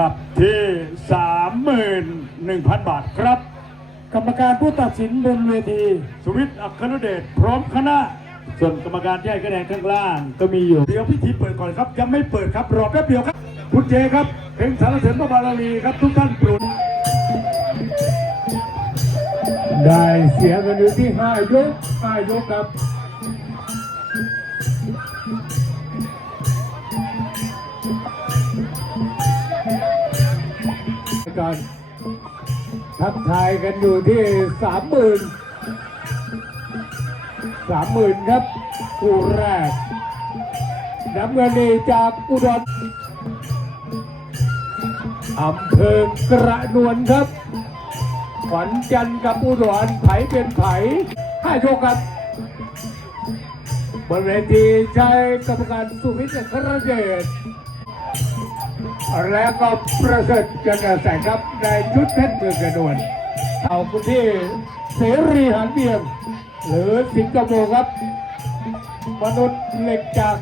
คู่นี้ไปกลับที่ 31,000 บาทครับ กรรมการผู้ตัดสินบนเวทีสุวิทย์อัครเดชพร้อมคณะ ส่วนกรรมการที่ให้คะแนนข้างล่างก็มีอยู่ เดี๋ยวพิธีเปิดก่อนครับ ยังไม่เปิดครับ รอแป๊บเดียวครับ คุณเจครับเพลงสารเสริญพระบารมีครับ ทุกท่านโปรดได้เสียกันอยู่ที่ห้ายกห้ายกครับ การทักทายกันอยู่ที่สามหมื่นสามหมื่นครับคู่แรกน้ำเงินนี่จากอุดรอำเภอกระนวลครับ ขวัญจันทร์กับอุดรไผเป็นไผห้ายกครับบนเวทีใช้กรรมการสุวิทย์อัครเดช แล้วก็ประเสริฐกันแสงครับในชุดเพชรเมืองกระนวลเอาคุณที่เสรีหันเบียมหรือสิงคโปร์ครับ มนุษย์เหล็กจาก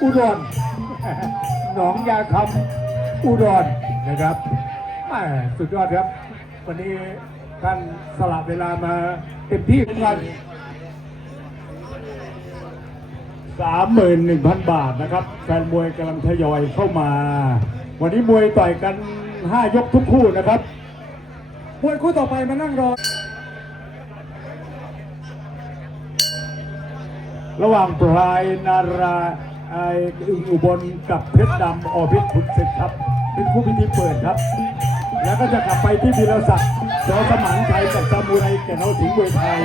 อุดรหนองยาคำอุดรนะครับแหม่สุดยอดครับ วันนี้ท่านสละเวลามาเต็มที่ทุกวัน 31,000 บาทนะครับ แฟนมวยกำลังทยอยเข้ามา วันนี้มวยต่อยกัน 5 ยกทุกคู่นะครับ มวยคู่ต่อไปมานั่งรอ ระหว่างพลายนาราไออึงอุบลกับเพชรดำอพิษขุนศึกครับ เป็นคู่พิธีเปิดครับ แล้วก็จะกลับไปที่วีรศักดิ์จอสมานชัยกับซามูไรแก่นเอาสิงมวยไทย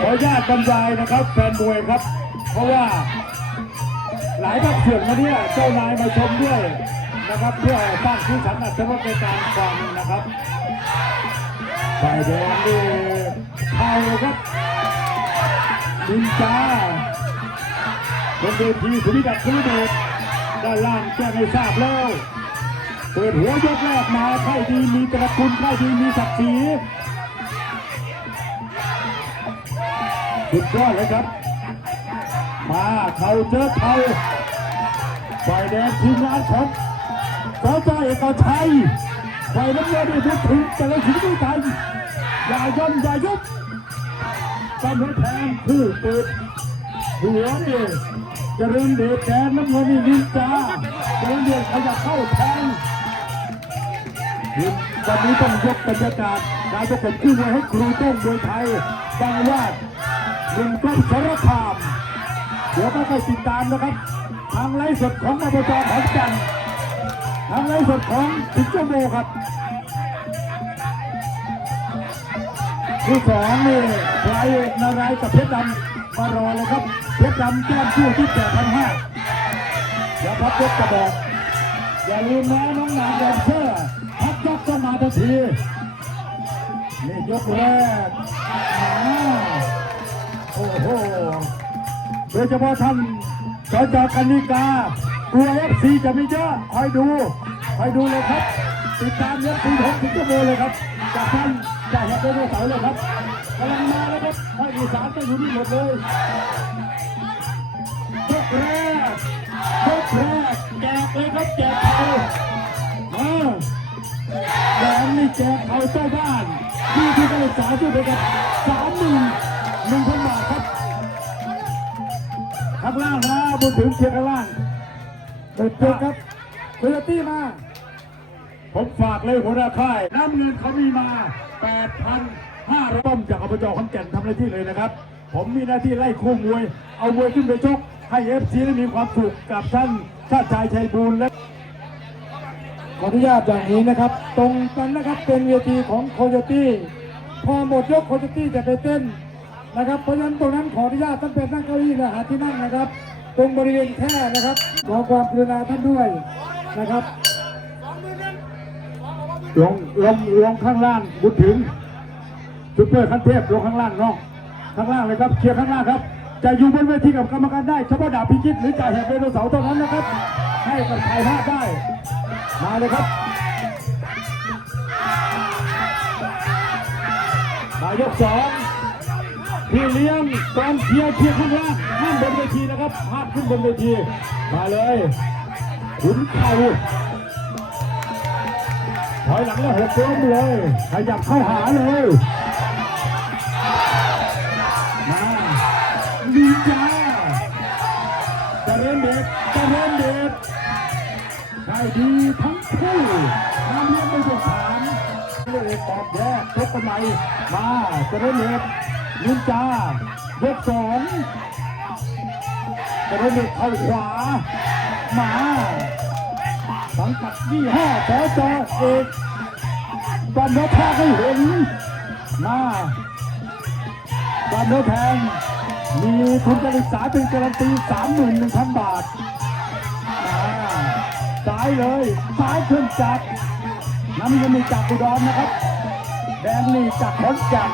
ขออนุญาตบรรยายนะครับ แฟนมวยครับ เพราะว่าหลายภาคส่วนมาเนี่ยเจ้านายมาชมด้วยนะครับ เพื่อสร้างสีสันอัตรสในการฟังนะครับฝ่ายแดงนี่เทาครับนินจ้าบนเวทีสุริดัตสุริเดชด้านล่างแจ้งให้ทราบแล้วเปิดหัวยกแรกมาค่ายดีมีตระกูลค่ายดีมีศักดิ์ศรีสุดยอดเลยครับ มาเขาเจอเขาฝ่ายแดงทีมงานของสจเอกชัยฝ่ายน้ำเงินนี่พูดถึงแต่ละชิ้นด้วยกันอย่าย่นอย่ายุบกำลังแทงคู่เปิดหัวนี่เจริญเดชแดนน้ำเงินนี่นินจาเริญเดชขยับเข้าแทงวันนี้ต้องยกบรรยากาศการประกบคู่มวยให้ครูต้งมวยไทยบางวาดหนึ่งกล้องสารคาม เดี๋ยวก็ไปติดตามนะครับ ทางไลฟ์สดของอบจขอนแก่นทางไลฟ์สดของสิงห์โมครับที่สองนี่พลายเอกนารายกับเพชรดำมารอเลยครับเพชรดำแจ้งคู่ที่แปดพันห้าเดี๋ยวพักยกกระบอกอย่าลืมนะน้องนางแดนเซอร์พักยักษ์ก็มาทันทีนี่ยกแรกโอ้โห โดยเฉพาะท่านสจกันิกากลัวเอฟซีจะไม่เยอะคอยดูคอยดูเลยครับ ติดตามเอฟซีของสิงคโปร์เลยครับจากท่านจากเฮดโนเสาร์เลยครับกำลังมาแล้วครับภาคอีสานก็อยู่นี่หมดเลยยกแรกยกแรกแจกเลยครับแจกเขามาแดงนี่แจกเขาเจ้าบ้านที่ที่ได้สาธุไปกับสามหมื่นหนึ่งพันบ ข้างล่างนะบุญถึงเพียงข้างล่างเปิดตัวครับโคโยตี้มา ผมฝากเลยหัวหน้าค่ายน้ำเงินเขามีมา 8,500ต้มจากอบจขอนแก่นทำหน้าที่เลยนะครับ ผมมีหน้าที่ไล่คู่มวย เอามวยขึ้นไปชก ให้เอฟซีได้มีความสุขกับท่านชาติชายชัยบูลย์และ ขออนุญาตอย่างนี้นะครับ ตรงกันนะครับเป็นเวทีของโคโยตี้ พอหมดยกโคโยตี้จะไปเต้น นะครับเพราะฉะนั้นตรงนั้นขออนุญาตท่านเป็นนั่งเก้าอี้และหาที่นั่งนะครับ ตรงบริเวณแค่นะครับขอความกรุณาท่านด้วยนะครับลงลงลงข้างล่างบุญถึงซุปเปอร์คันเทพลงข้างล่างน้องข้างล่างเลยครับเคลียร์ข้างล่างครับ จะอยู่บนเวทีกับกรรมการได้เฉพาะดาบพิชิตหรือจ่าแหกไดโนเสาร์เท่านั้นนะครับ ให้กับถ่ายภาพได้มาเลยครับมายกสอง พี่เลี้ยงตอนเชียร์เชียร์ข้างล่างห้ามบนเวทีนะครับห้ามขึ้นบนเวทีมาเลยขุนเข่าถอยหลังแล้วหกล้มเลยขยับเข้าหาเลยมาดีจ้าเจะเริ่มเด็ดเจะเริ่มเด็ดได้ดีทั้งคู่น้ำเลี้ยงไม่ต้องถามเลยตอบแยกชกกันใหมมาเจะเริ่มเด็ด นินจายกสองเจะเริ่มเด็ดเข้าขวา มาสังกัดยี่ห้อสอจอเอกบันเดอร์แพงให้เห็นมาบันเดอร์แพงมีทุนการศึกษาเป็นการันตีสามหมื่นหนึ่งพันบาทมาซ้ายเลยซ้ายขึ้นจับน้ำเงินนี่จากอุดรนะครับ แดงนี่จากขอนแก่น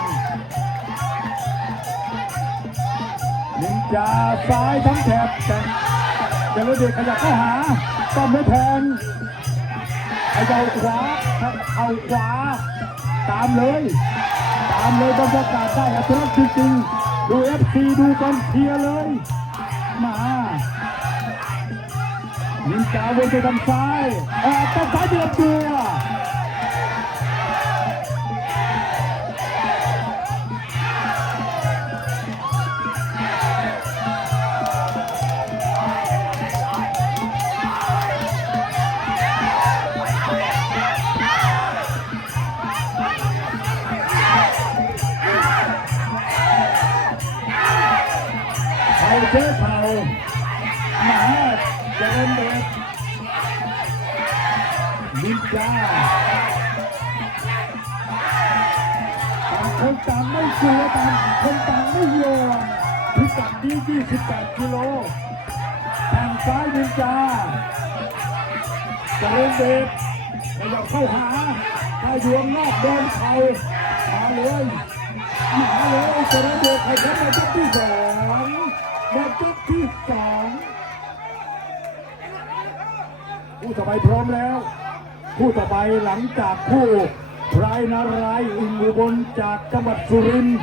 นินจาซ้ายทั้งแถบแต่เจริญเดชขยับเข้าหาต้อมไม่แทงไอ้เจ้าขวาเอาขวา ตามเลย ตามเลยบรรยากาศได้อัตลักษณ์จริงๆดูเอฟซีดูกองเชียร์เลย มานินจาวนไปทางซ้ายเออต้นซ้ายเดือดตัวเข จาต่างคนต่างไม่กลัวต่างคนต่างไม่โยนพิกัดนี้28กิโลทางซ้ายนินจาเจริญเดชขยับเข้าหาถ้าดวงนอกโดนเขามาเลยมาเลยเจริญเดชใครเข้ามาจับที่สองมาจุดที่สองผู้ต่อไปพร้อมแล้ว ผู้ต่อไปหลังจากผู้พรายนารายณ์อินอุบลจากจังหวัดสุรินทร์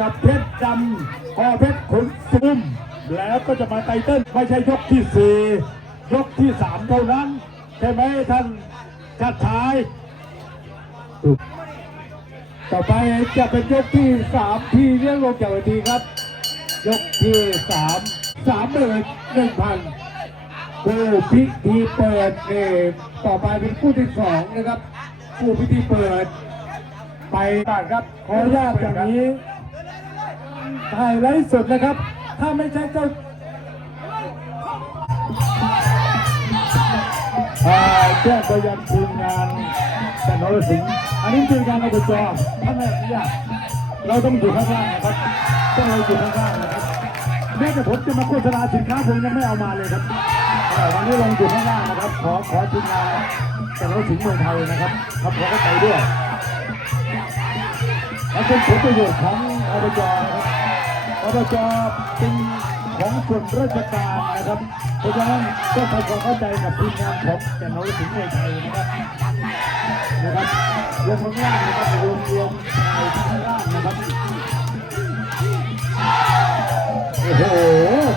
กับเพชรดำพอเพชรขนซุ่มแล้วก็จะมาไตเติ้ลไม่ใช่ยกที่สี่ยกที่สามเท่านั้น ใช่ไหมท่านชัดชาย ต่อไปจะเป็นยกที่สามที่เรียกลงจากเวทีครับ ยกที่สามสามหมื่นหนึ่งพันผู้พิธีเปิดเอ ต่อไปเป็นคู่ที่สองนะครับผู้พิธีเปิด ไปก่อนครับขออนุญาตอย่างนี้ถ่ายไลฟ์สดนะครับ ถ้าไม่ใช่เจ้าแจ้งไปยังทีมงานแต่นรสิงห์อันนี้เป็นการอบจถ้าไม่อนุญาตเราต้องอยู่ข้างล่างนะครับต้องเราอยู่ข้างล่างนะครับแม้แต่ผมจะมาโฆษณาสินค้าผมยังไม่เอามาเลยครับ วันนี้ลงอยู่ข้างล่างนะครับ ขอขอทีมงานแต่นรสิงเมืองไทยนะครับครับขอเข้าใจด้วยและเป็นผลประโยชน์ของอบจนะครับอบจเป็นของส่วนราชการนะครับ เพราะฉะนั้นก็ทำความเข้าใจกับทีมงานของแก่นนรสิงเมืองไทยนะครับนะครับรวมข้างล่างนะครับรวมรวมข้างล่างนะครับโอ้โห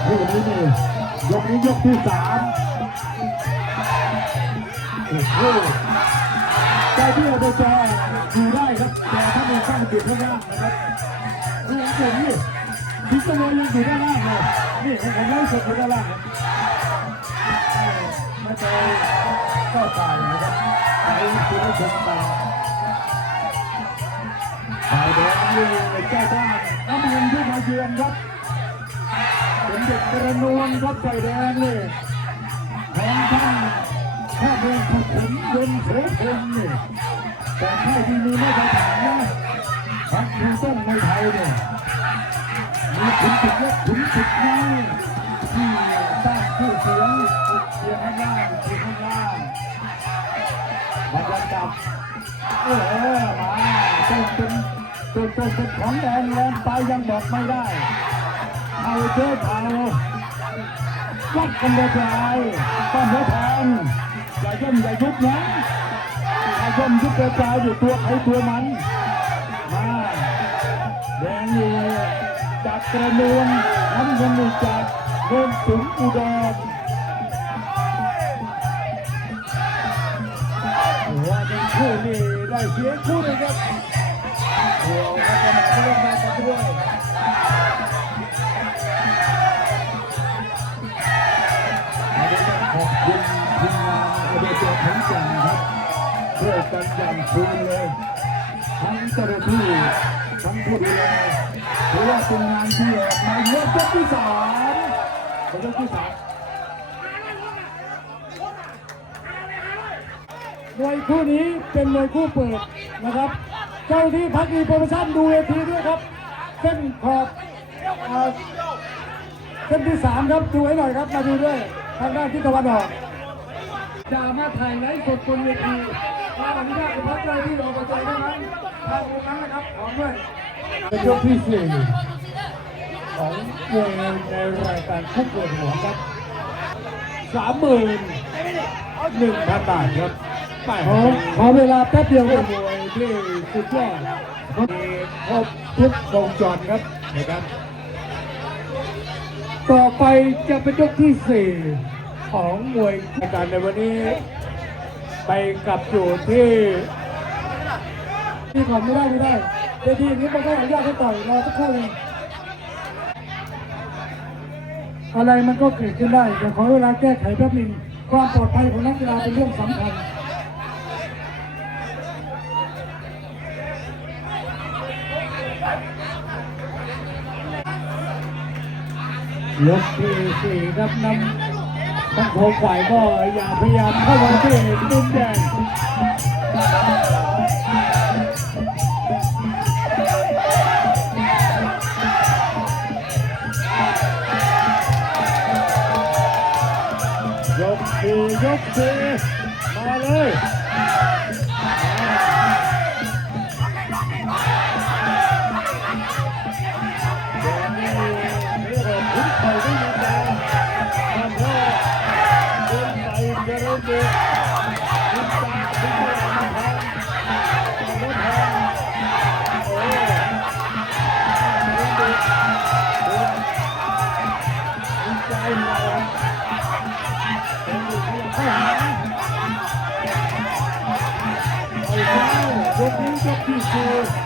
คู่นี้นี่ ยกนี้ยกที่สามโอ้โหใจที่อบจอยู่ได้ครับแต่ถ้ามีข้างติดข้างล่างนะครับดูของผมนี่พิษณุยังอยู่ด้านล่างเลยนี่ของผมไล่สดอยู่ด้านล่างไม่เคยก็ตายนะครับอันนี้คือไม่ชมตายฝ่ายแดงนี่เจ้าบ้านน้ำมันที่มาเยือนครับ เป็นเด็กกระนวลครับฝ่ายแดงนี่ของท่านข้าเดินขุดขุนเดินเสพงนี่ยแต่ค่ายที่มีมาตรฐานนะพักดูต้นในไทยเนี่ยมีขุนศึกเล็กขุนศึกน้อยที่สร้างชื่อเสียงเสียงข้างล่างเสียงข้างล่างบรรยากาศเออมาต้นเป็นต้นต้นเป็นของแดงแรงไปยังบอกไม่ได้ เอาเชิดเอาวัดกันไปไกลป้อมหัวทองอย่าย่มอย่ายุบนะอย่าย่มยุบกระจายอยู่ตัวใครตัวมันมาแดงอยู่จับกระนวลน้ำเงินจากเริ่มถึงอุดรวัวเป็นคู่นี้ได้เสียคู่เลยครับหัวเป็นคู่มาด้วย คุณทีมงานอเดเจทั้งจังครับช่วยกันอย่างฟูเลยทั้งเจ้าหน้าที่ทั้งผู้ดูแลถือว่าเป็นงานที่ออกมาเยอะยกที่สามเป็นยกที่สามมวยคู่นี้เป็นมวยคู่เปิดนะครับ เจ้าที่พักดีโปรโมชั่นดูเวทีด้วยครับเส้นขอบเอ่อเส้นที่สามครับดูให้หน่อยครับมาดูด้วย ทางด้านที่ตะวันออกจะมาถ่ายไลฟ์สดบนเวทีขออนุญาตพักเจ้าที่อบจเท่านั้นทางตรงนั้นนะครับขอด้วยเป็นยกที่สี่ของมวยในรายการคู่เปิดหัวครับสามหมื่นหนึ่งพันบาทครับไปขอขอเวลาแป๊บเดียวเป็คนรับมวยที่สุดยอดมีครบทุกวงจรครับนะครับ ต่อไปจะเป็นยกที่สี่ของมวยรายการในวันนี้ ไปกับอยู่ที่ที่ก่อไม่ได้ไม่ได้เวทีนี้มันก็อนุญาตให้ต่อยรอสักครู่หนึงอะไรมันก็เกิดขึ้นได้แต่ขอเวลาแก้ไขแป๊บนึงความปลอดภัยของนักกีฬาเป็นเรื่องสำคัญ ยกที่สี่ครับนำทั้งโคงฝ่ายก็อย่าพยายามเข้ามาที่มุมแดงยกสี่ยกสี่มาเลย กนี้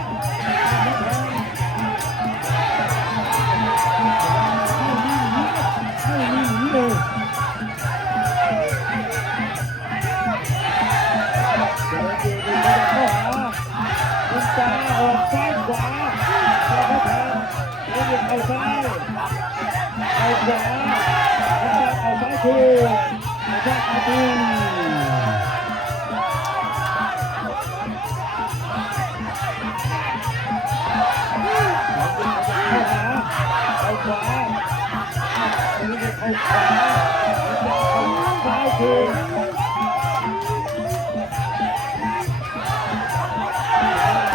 เอาซ้า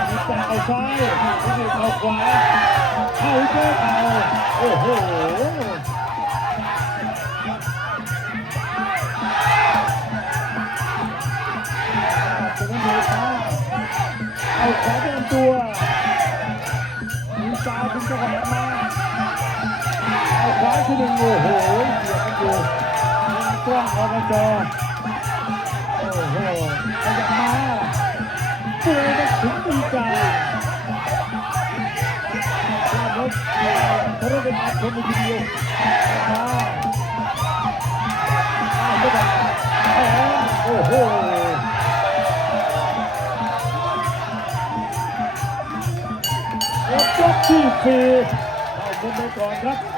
ยคืนจเอาซ้ายที่เอาขวาเข้าเจอเอาโอ้โหเอซ้าเอาขวาเดินตัวมีซ้ายถึงจะขยับมาเอาขวาทีหนึ่งโอ้โหเสียบอยู่ ยังกว้างอบจโอ้โหขยับมาเจอได้ถึงตีกาครับเขาเรียกเป็นอาชญเลยทีเดียวมาไม่ได้โอ้โหยกที่สี่เข้าคนไปก่อนครับ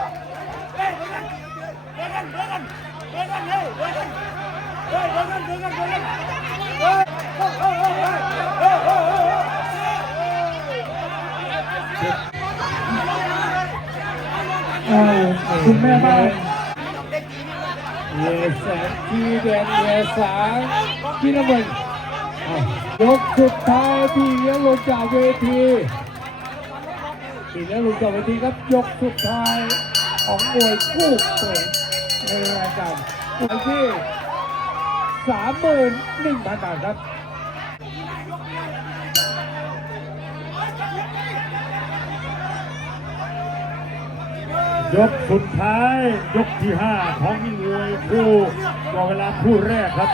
คุณแม่บ้านเยแสนทีแดงเยสางที่น้ำมันยกสุดท้ายพี่เลี้ยงลงจากเวทีพี่เลี้ยงลงจากเวทีครับยกสุดท้ายของมวยคู่เปิดในรายการที่ สามหมื่นหนึ่งพันบาทครับยกสุดท้ายยกที่ห้าของมวยคู่ต่อเวลาคู่แรกครับ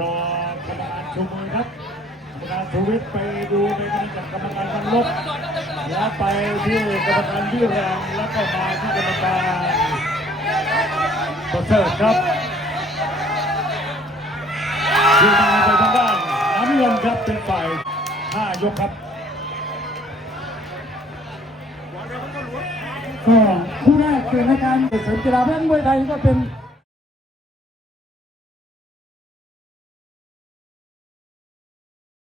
รอกรรมการชูมือครับกรรมการชูวิทย์ไปดูในกรจากกรรมการวันลบแล้วไปที่กรรมการที่แรงแล้วก็มาที่กรรมการประเสริฐครับที่มาไปทางด้านน้ำเงินครับเป็นฝ่ายห้ายกครับก็คู่แรกคือในการเสริมกีฬาแม่นมวยไทยก็เป็น